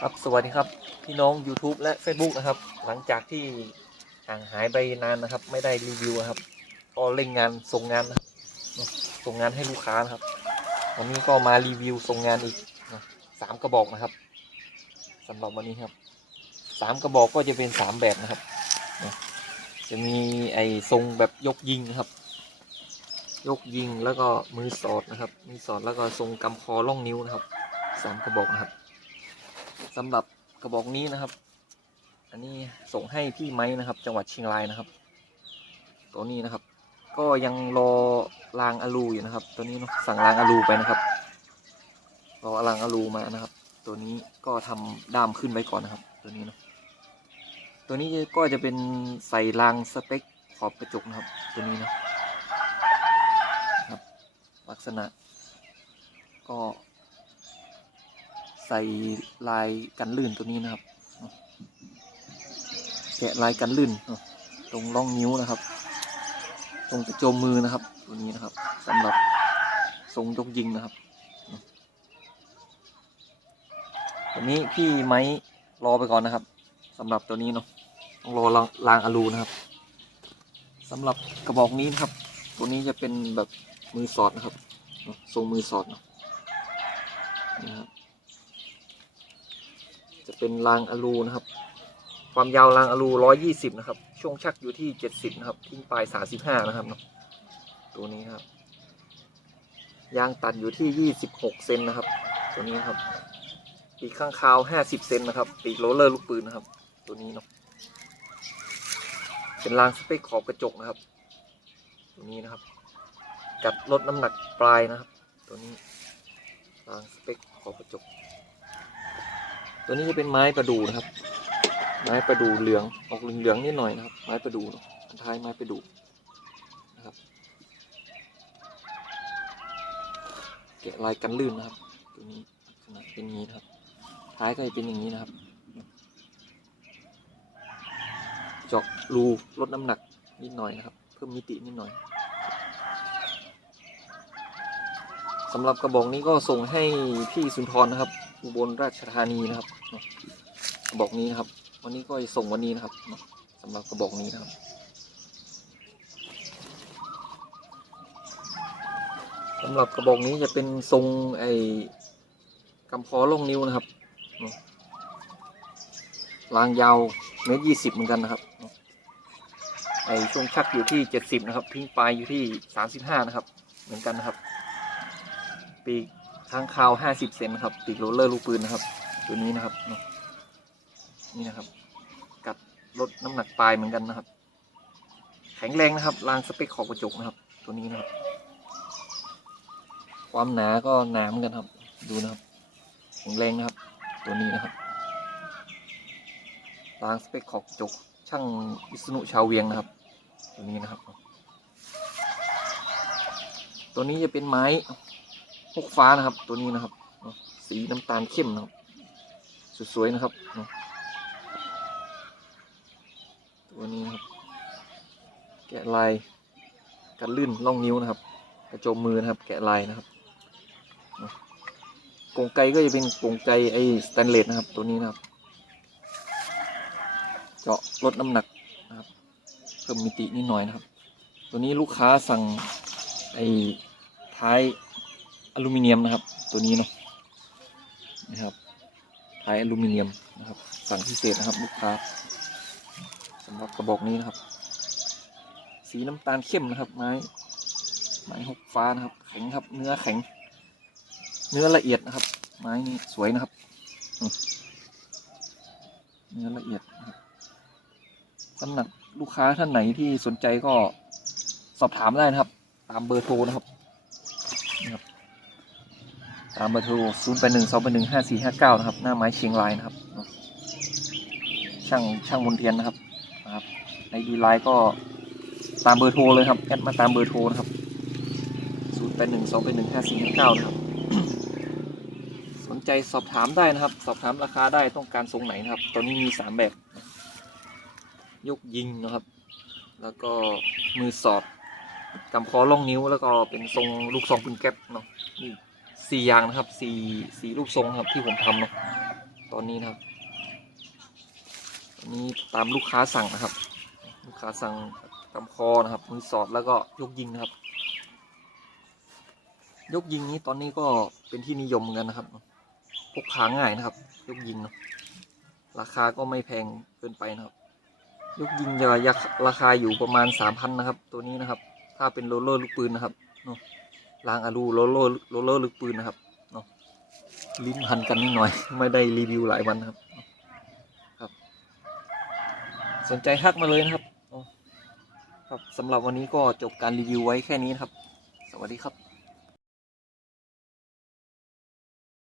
ครับสวัสดีครับพี่น้อง YouTube และ Facebook นะครับ หลังจากที่ห่างหายไปนานนะครับ ไม่ได้รีวิวครับก็เร่งงานส่งงานนะส่งงานให้ลูกค้านะครับ วันนี้ก็มารีวิวส่งงานอีกนะสามกระบอกนะครับสำหรับวันนี้ครับสามกระบอกก็จะเป็นสามแบบนะครับนะจะมีไอ้ทรงแบบยกยิงนะครับ ยกยิงแล้วก็มือสอดนะครับมือสอดแล้วก็ทรงกำคอล่องนิ้วนะครับสามกระบอกนะครับ สำหรับกระบอกนี้นะครับ อันนี้ส่งให้พี่ไม้นะครับ จังหวัดเชียงรายนะครับ ตัวนี้นะครับ ก็ยังรอรางอะลูอยู่นะครับ ตัวนี้เนาะสั่งรางอะลูไปนะครับรอรางอะลูมานะครับ ตัวนี้ก็ทำด้ามขึ้นไว้ก่อนนะครับ ตัวนี้เนาะตัวนี้ก็จะเป็นใส่รางสเปคขอบกระจกนะครับ ตัวนี้นะครับ ลักษณะ ก็ใส่ ลายกันลื่นตัวนี้นะครับ แกะลายกันลื่นตรงร่องนิ้วนะครับ ตรงกระโจมมือนะครับ ตัวนี้นะครับสำหรับทรงยกยิงนะครับตัวนี้พี่ไม้รอไปก่อนนะครับสำหรับตัวนี้เนาะต้องรอรางอลูนะครับสำหรับกระบอกนี้นะครับ ตัวนี้จะเป็นแบบมือสอดนะครับทรงมือสอดเนาะนี่ครับ จะ เป็นรางอะลูนะครับ ความยาวรางอะลูร้อยยี่สิบนะครับ ช่วงชักอยู่ที่เจ็ดสิบนะครับ ทิ้งปลายสาสิบห้านะครับนะตัวนี้ครับ ยางตัดอยู่ที่ยี่สิบหกเซนนะครับ ตัวนี้ครับ ปีกข้างคาวห้าสิบเซนนะครับ ปีกโรลเลอร์ลูกปืนนะครับ ตัวนี้เนาะ เป็นรางสเปคขอบกระจกนะครับ ตัวนี้นะครับกัดลดน้ำหนักปลายนะครับ ตัวนี้รางสเปคขอบกระจก ตัวนี้จะเป็นไม้ประดูนะครับ ไม้ประดูเหลืองออกเหลืองๆนิดหน่อยนะครับ ไม้ประดูท้ายไม้ประดูนะครับแกะลายกันลื่นนะครับ ตัวนี้ขนาดเป็นงนี้นะครับ ท้ายก็จะเป็นอย่างนี้นะครับเจาะรูลดน้ำหนักนิดหน่อยนะครับ เพิ่มมิตินิดหน่อยสำหรับกระบอกนี้ก็ส่งให้พี่สุนทรนะครับ อุบลราชธานีนะครับกระบอกนี้นะครับ วันนี้ก็ส่งวันนี้นะครับเนาะสำหรับกระบอกนี้นะครับสำหรับกระบอกนี้จะเป็นทรงไอ้กำพอล่องนิ้วนะครับรางยาวเมตรยี่สิบเหมือนกันนะครับไอช่วงชักอยู่ที่เจ็ดสิบนะครับ ทิ้งปลายอยู่ที่สามสิบห้านะครับ เหมือนกันนะครับ ปีก ค้างคาวห้าสิบเซนนะครับปีกโรลเลอร์ลูกปืนนะครับ ตัวนี้นะครับ นี่นะครับ กัดลดน้ำหนักปลายเหมือนกันนะครับ แข็งแรงนะครับรางสเปคขอบกระจกนะครับ ตัวนี้นะครับ ความหนาก็หนาเหมือนกันครับ ดูนะครับแข็งแรงนะครับ ตัวนี้นะครับรางสเปคขอบกระจกช่างวิษณุชาวเวียงนะครับ ตัวนี้นะครับ ตัวนี้จะเป็นไม้ พวกฟ้านะครับ ตัวนี้นะครับ สีน้ำตาลเข้มนะครับ สวยๆนะครับ ตัวนี้นะครับ แกะลายกันลื่นล่องนิ้วนะครับ กระโจมมือนะครับ แกะลายนะครับกรงไกก็จะเป็นกรงไกไอสแตนเลสนะครับ ตัวนี้นะครับ เจาะลดน้ำหนักนะครับ เพิ่มมิตินิดหน่อยนะครับ ตัวนี้ลูกค้าสั่งไอท้าย อลูมิเนียมนะครับ ตัวนี้เนาะนะครับท้ายอลูมิเนียมนะครับ สั่งพิเศษนะครับลูกค้าสำหรับกระบอกนี้นะครับ สีน้ำตาลเข้มนะครับ ไม้ไม้หกฟ้านะครับ แข็งครับ เนื้อแข็ง เนื้อละเอียดนะครับ ไม้นี้สวยนะครับเนื้อละเอียดนะครับสำหรับลูกค้าท่านไหนที่สนใจก็สอบถามได้นะครับ ตามเบอร์โทรนะครับ ตามเบอร์โทร0 8 1 2 8 1 5 4 5 9 นะครับ หน้าไม้เชียงรายนะครับ ช่างช่างมนเทียนนะครับนะครับ ในดีไลน์ก็ตามเบอร์โทรเลยครับ แอดมาตามเบอร์โทรนะครับ 0 8 1 2 8 1 5 4 5 9 นะครับ สนใจสอบถามได้นะครับ สอบถามราคาได้ต้องการทรงไหนนะครับ ตอนนี้มี 3 แบบ ยกยิงนะครับ แล้วก็มือสอดกำคอล่องนิ้วแล้วก็เป็นทรงลูกซองปืนแก๊ปเนาะนี่ สี่อย่างนะครับสี่สี่รูปทรงครับที่ผมทำเนาะตอนนี้นะครับนนี้ตามลูกค้าสั่งนะครับ ลูกค้าสั่งกำคอนะครับมือสอดแล้วก็ยกยิงนะครับ ยกยิงนี้ตอนนี้ก็เป็นที่นิยมกันนะครับพกพาง่ายนะครับ ยกยิงเนาะราคาก็ไม่แพงเกินไปนะครับ ยกยิงจะยักราคาอยู่ประมาณสามพันนะครับ ตัวนี้นะครับ ถ้าเป็นโรลเลอร์ลูกปืนนะครับเนาะ ล้างอะลูโลโลโลเลอร์ลึกปืนนะครับเนาะลิ้นพันกันนิดหน่อย ไม่ได้รีวิวหลายวันนะครับครับ สนใจทักมาเลยนะครับครับสำหรับวันนี้ก็จบการรีวิวไว้แค่นี้นะครับ สวัสดีครับ